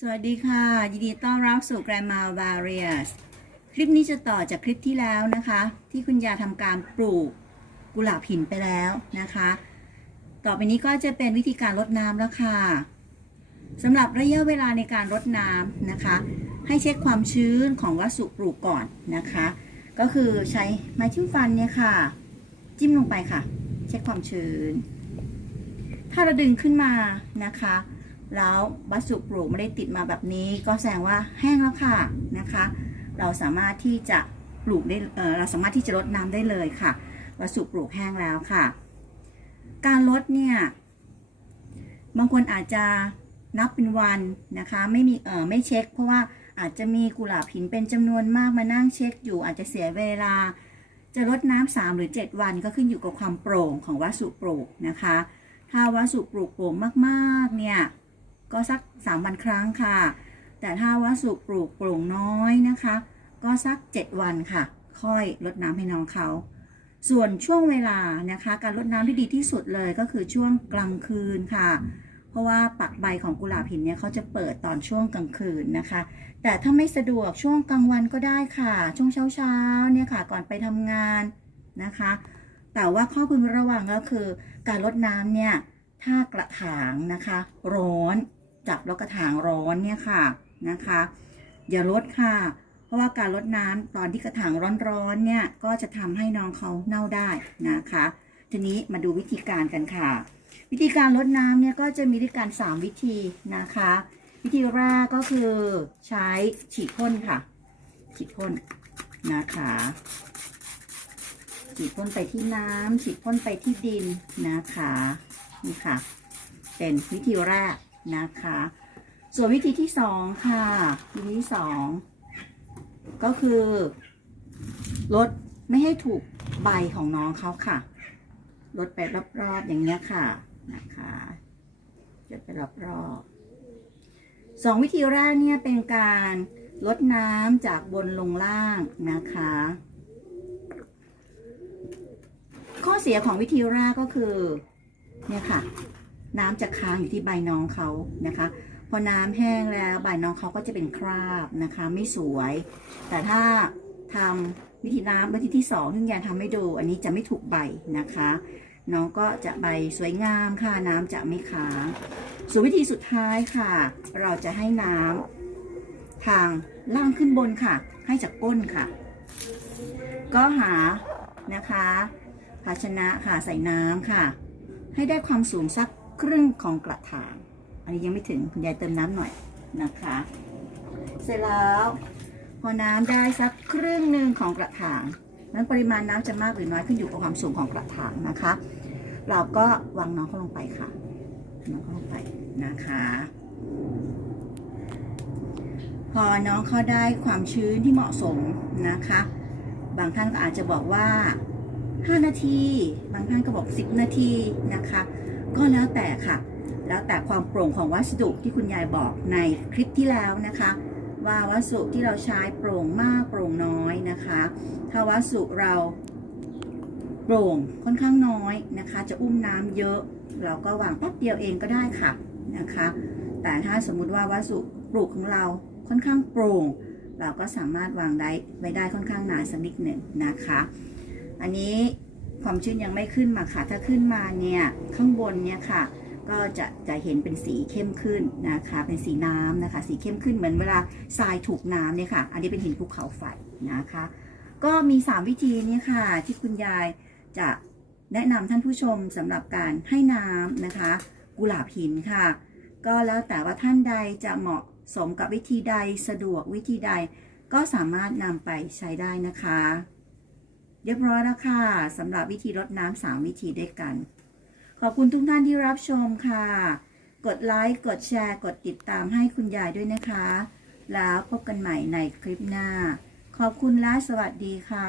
สวัสดีค่ะ ยินดีต้อนรับสู่ Grandma Various คลิปนี้จะต่อจากคลิปที่แล้วนะคะ ที่คุณยาทำการปลูกกุหลาบหินไปแล้วนะคะ ต่อไปนี้ก็จะเป็นวิธีการรดน้ำแล้วค่ะสำหรับระยะเวลาในการรดน้ำนะคะ ให้เช็คความชื้นของวัสดุปลูกก่อนนะคะ ก็คือใช้ไม้จิ้มฟันเนี่ยค่ะ จิ้มลงไปค่ะ เช็คความชื้น ถ้าเราดึงขึ้นมานะคะ แล้ววัสดุปลูกไม่ได้ติดมาแบบนี้ ก็แสดงว่าแห้งแล้วค่ะนะคะ เราสามารถที่จะปลูกได้เเราสามารถที่จะรดน้ำได้เลยค่ะ วัสดุปลูกแห้งแล้วค่ะ การรดเนี่ยบางคนอาจจะนับเป็นวันนะคะไม่มีเออไม่เช็ค เพราะว่าอาจจะมีกุหลาบหินเป็นจำนวนมากมานั่งเช็คอยู่ อาจจะเสียเวลา จะรดน้ำสามหรือ 7 วันก็ขึ้นอยู่กับความโปร่งของวัสดุปลูกนะคะ ถ้าวัสดุปลูกโปร่งมากๆเนี่ย ก็สัก3วันครั้งค่ะ แต่ถ้าวัสดุปลูกโปร่งน้อยนะคะ ก็สัก 7 วันค่ะ ค่อยลดน้ำให้น้องเขา ส่วนช่วงเวลานะคะ การลดน้ำที่ดีที่สุดเลยก็คือช่วงกลางคืนค่ะ เพราะว่าปักใบของกุหลาบหินเนี่ยเขาจะเปิดตอนช่วงกลางคืนนะคะ แต่ถ้าไม่สะดวกช่วงกลางวันก็ได้ค่ะ ช่วงเช้าเช้าๆเนี่ยค่ะ ก่อนไปทำงานนะคะ แต่ว่าข้อพึงระวังก็คือ การลดน้ำเนี่ยถ้ากระถางนะคะ ร้อน จับแล้วกระถางร้อนเนี่ยค่ะนะคะ อย่าลดค่ะ เพราะว่าการลดน้ำตอนที่กระถางร้อนๆเนี่ยก็จะทำให้น้องเขาเน่าได้นะคะ ทีนี้มาดูวิธีการกันค่ะ วิธีการลดน้ำเนี่ยก็จะมีด้วยกัน3วิธีนะคะ วิธีแรกก็คือใช้ฉีดพ่นค่ะ ฉีดพ่นนะคะฉีดพ่นไปที่น้ำฉีดพ่นไปที่ดินนะคะนี่ค่ะ เป็นวิธีแรก นะคะ ส่วนวิธีที่สองค่ะ วิธีที่สองก็คือลดไม่ให้ถูกใบของน้องเขาค่ะลดไปรอบๆอย่างเงี้ยค่ะนะคะลดไปรอบๆสองวิธีแรกเนี่ยเป็นการลดน้ำจากบนลงล่างนะคะ ข้อเสียของวิธีแรกก็คือเนี่ยค่ะ น้ำจะค้างอยู่ที่ใบน้องเขานะคะ พอน้ำแห้งแล้วใบน้องเขาก็จะเป็นคราบนะคะ ไม่สวย แต่ถ้าทำวิธีน้ำวิธีที่สองที่ยายทำให้ดู อันนี้จะไม่ถูกใบนะคะ น้องก็จะใบสวยงามค่ะน้ำจะไม่ค้างส่วนวิธีสุดท้ายค่ะ เราจะให้น้ำทางล่างขึ้นบนค่ะ ให้จากก้นค่ะ ก็หานะคะ ภาชนะค่ะใส่น้ำค่ะ ให้ได้ความสูงสัก ครึ่งของกระถาง อันนี้ยังไม่ถึงคุณยายเติมน้ำหน่อยนะคะ เสร็จแล้ว พอน้ำได้สักครึ่งหนึ่งของกระถางนั้นปริมาณน้ำจะมากหรือน้อยขึ้นอยู่กับความสูงของกระถางนะคะ เราก็วางน้องเขาลงไปค่ะน้องเขาลงไปนะคะ พอน้องเขาได้ความชื้นที่เหมาะสมนะคะ บางท่านก็อาจจะบอกว่า 5 นาที บางท่านก็บอก 10 นาทีนะคะ ก็แล้วแต่ค่ะ แล้วแต่ความโปร่งของวัสดุที่คุณยายบอกในคลิปที่แล้วนะคะ ว่าวัสดุที่เราใช้โปร่งมากโปร่งน้อยนะคะ ถ้าวัสดุเราโปร่งค่อนข้างน้อยนะคะ จะอุ้มน้ำเยอะ เราก็วางแป๊บเดียวเองก็ได้ค่ะนะคะ แต่ถ้าสมมุติว่าวัสดุปลูกของเราค่อนข้างโปร่ง เราก็สามารถวางได้ไว้ได้ค่อนข้างนานสักนิดหนึ่งนะคะ อันนี้ ความชื้นยังไม่ขึ้นมาค่ะ ถ้าขึ้นมาเนี่ยข้างบนเนี่ยค่ะ ก็จะจะเห็นเป็นสีเข้มขึ้นนะคะ เป็นสีน้ำนะคะ สีเข้มขึ้นเหมือนเวลาทรายถูกน้ำเนี่ยค่ะ อันนี้เป็นหินภูเขาไฟนะคะ ก็มี 3 วิธีนี่ค่ะ ที่คุณยายจะแนะนำท่านผู้ชมสำหรับการให้น้ำนะคะ กุหลาบหินค่ะ ก็แล้วแต่ว่าท่านใดจะเหมาะสมกับวิธีใดสะดวกวิธีใด ก็สามารถนำไปใช้ได้นะคะ เรียบร้อยแล้วค่ะสำหรับวิธีรดน้ำสามวิธีด้วยกัน ขอบคุณทุกท่านที่รับชมค่ะ กดไลค์กดแชร์ กดติดตามให้คุณยายด้วยนะคะ แล้วพบกันใหม่ในคลิปหน้า ขอบคุณและสวัสดีค่ะ